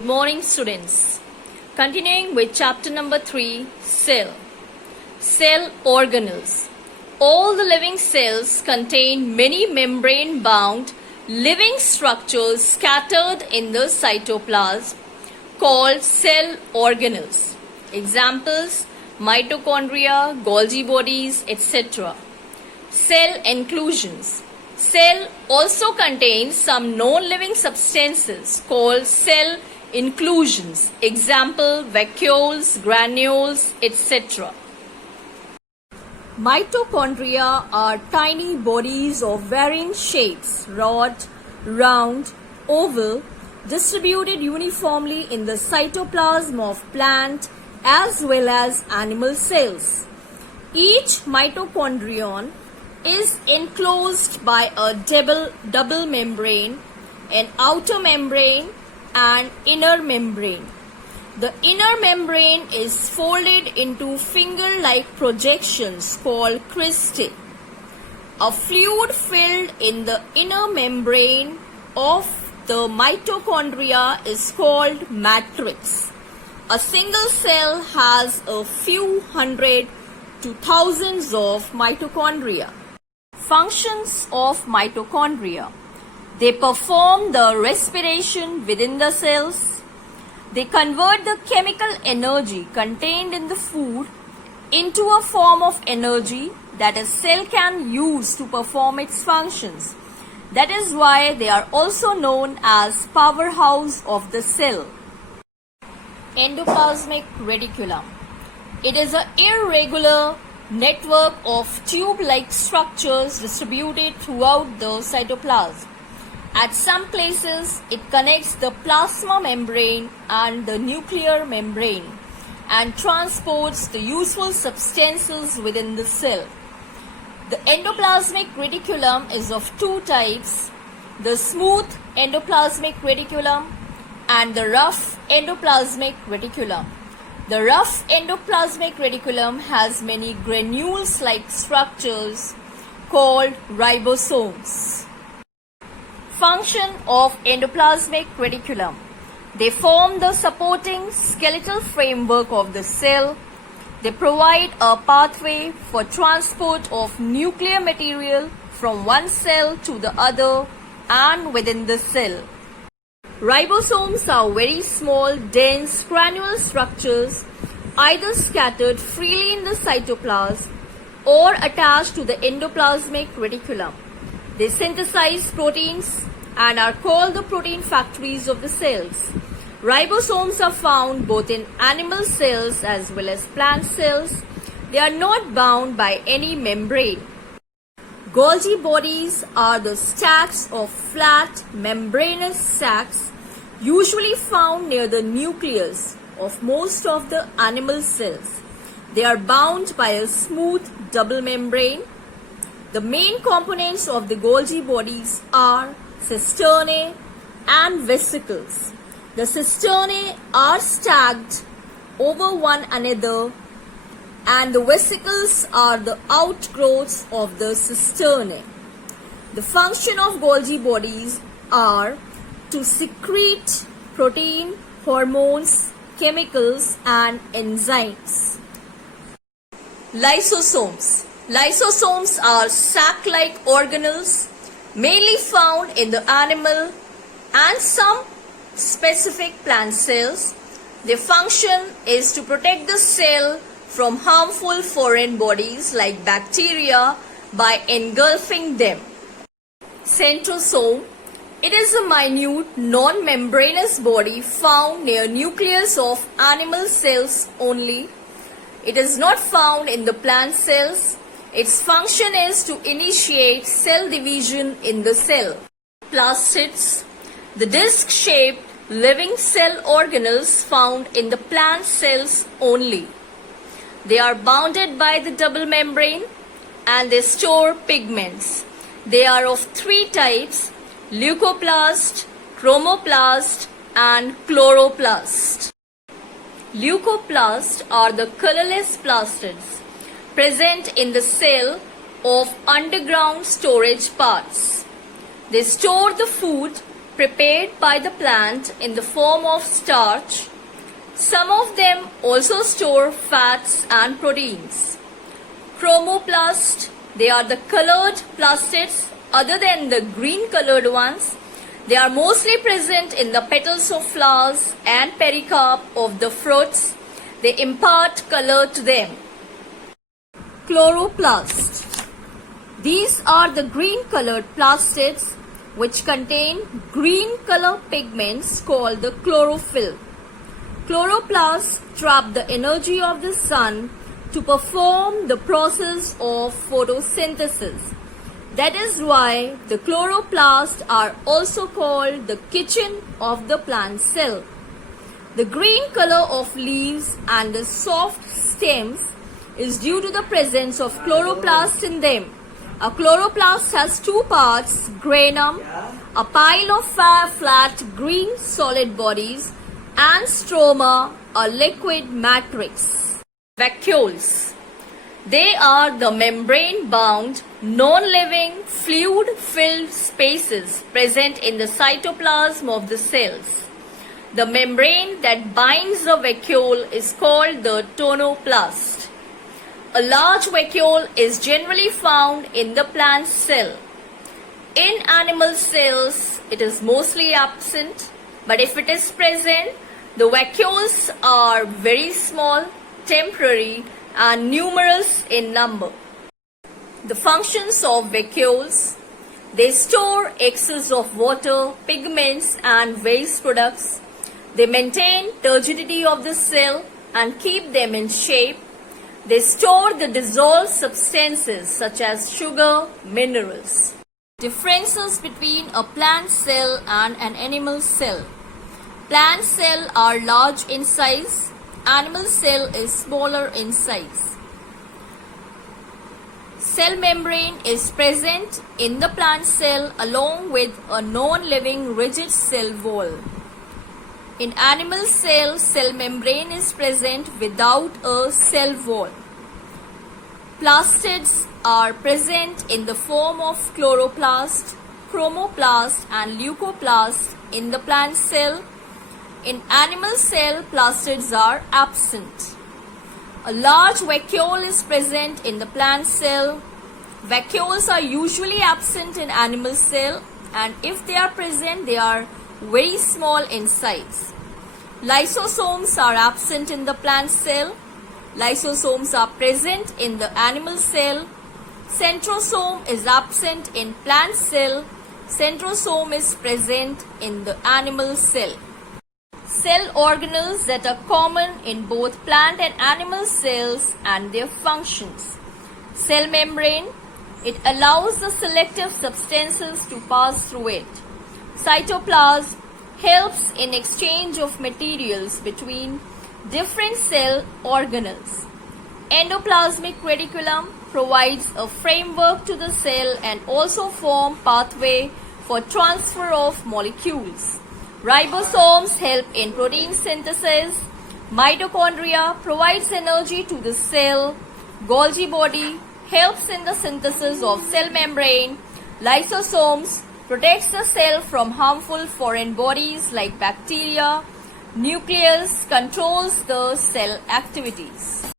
Good morning, students. Continuing with chapter number 3, Cell. Cell organelles. All the living cells contain many membrane-bound living structures scattered in the cytoplasm called cell organelles. Examples: mitochondria, Golgi bodies, etc. Cell inclusions. Cell also contains some non-living substances called cell inclusions. Example: vacuoles, granules, etc. Mitochondria are tiny bodies of varying shapes, rod, round, oval, distributed uniformly in the cytoplasm of plant as well as animal cells. Each mitochondrion is enclosed by a double membrane, an outer membrane and inner membrane. The inner membrane is folded into finger-like projections called cristae. A fluid filled in the inner membrane of the mitochondria is called matrix. A single cell has a few hundred to thousands of mitochondria. Functions of mitochondria. They perform the respiration within the cells. They convert the chemical energy contained in the food into a form of energy that a cell can use to perform its functions. That is why they are also known as powerhouse of the cell. Endoplasmic reticulum. It is an irregular network of tube-like structures distributed throughout the cytoplasm. At some places, it connects the plasma membrane and the nuclear membrane and transports the useful substances within the cell. The endoplasmic reticulum is of two types: the smooth endoplasmic reticulum and the rough endoplasmic reticulum. The rough endoplasmic reticulum has many granules-like structures called ribosomes. Function of endoplasmic reticulum. They form the supporting skeletal framework of the cell. They provide a pathway for transport of nuclear material from one cell to the other and within the cell. Ribosomes are very small, dense granule structures, either scattered freely in the cytoplasm or attached to the endoplasmic reticulum. They synthesize proteins and are called the protein factories of the cells. Ribosomes are found both in animal cells as well as plant cells. They are not bound by any membrane. Golgi bodies are the stacks of flat membranous sacs usually found near the nucleus of most of the animal cells. They are bound by a smooth double membrane. The main components of the Golgi bodies are cisternae and vesicles. The cisternae are stacked over one another and the vesicles are the outgrowths of the cisternae. The function of Golgi bodies are to secrete protein, hormones, chemicals and enzymes. Lysosomes. Lysosomes are sac-like organelles mainly found in the animal and some specific plant cells. Their function is to protect the cell from harmful foreign bodies like bacteria by engulfing them. Centrosome. It is a minute non-membranous body found near nucleus of animal cells only. It is not found in the plant cells. Its function is to initiate cell division in the cell. Plastids. The disc-shaped living cell organelles found in the plant cells only. They are bounded by the double membrane and they store pigments. They are of three types: leucoplast, chromoplast and chloroplast. Leucoplasts are the colorless plastids present in the cell of underground storage parts. They store the food prepared by the plant in the form of starch. Some of them also store fats and proteins. Chromoplast, they are the colored plastids other than the green colored ones. They are mostly present in the petals of flowers and pericarp of the fruits. They impart color to them. Chloroplast. These are the green colored plastids which contain green color pigments called the chlorophyll. Chloroplasts trap the energy of the sun to perform the process of photosynthesis. That is why the chloroplasts are also called the kitchen of the plant cell. The green color of leaves and the soft stems is due to the presence of chloroplasts in them. A chloroplast has two parts, granum, a pile of flat green solid bodies, and stroma, a liquid matrix. Vacuoles. They are the membrane-bound, non-living, fluid-filled spaces present in the cytoplasm of the cells. The membrane that binds the vacuole is called the tonoplast. A large vacuole is generally found in the plant cell. In animal cells, it is mostly absent, but if it is present, the vacuoles are very small, temporary, and numerous in number. The functions of vacuoles: they store excess of water, pigments, and waste products. They maintain turgidity of the cell and keep them in shape. They store the dissolved substances such as sugar, minerals. Differences between a plant cell and an animal cell. Plant cell are large in size. Animal cell is smaller in size. Cell membrane is present in the plant cell along with a non-living rigid cell wall. In animal cell, cell membrane is present without a cell wall. Plastids are present in the form of chloroplast, chromoplast, and leucoplast in the plant cell. In animal cell, plastids are absent. A large vacuole is present in the plant cell. Vacuoles are usually absent in animal cell, and if they are present, they are very small in size. Lysosomes are absent in the plant cell. Lysosomes are present in the animal cell. Centrosome is absent in plant cell. Centrosome is present in the animal cell. Cell organelles that are common in both plant and animal cells and their functions. Cell membrane, it allows the selective substances to pass through it. Cytoplasm helps in exchange of materials between different cell organelles. Endoplasmic reticulum provides a framework to the cell and also form pathway for transfer of molecules. Ribosomes help in protein synthesis. Mitochondria provides energy to the cell. Golgi body helps in the synthesis of cell membrane. Lysosomes protects the cell from harmful foreign bodies like bacteria. Nucleus controls the cell activities.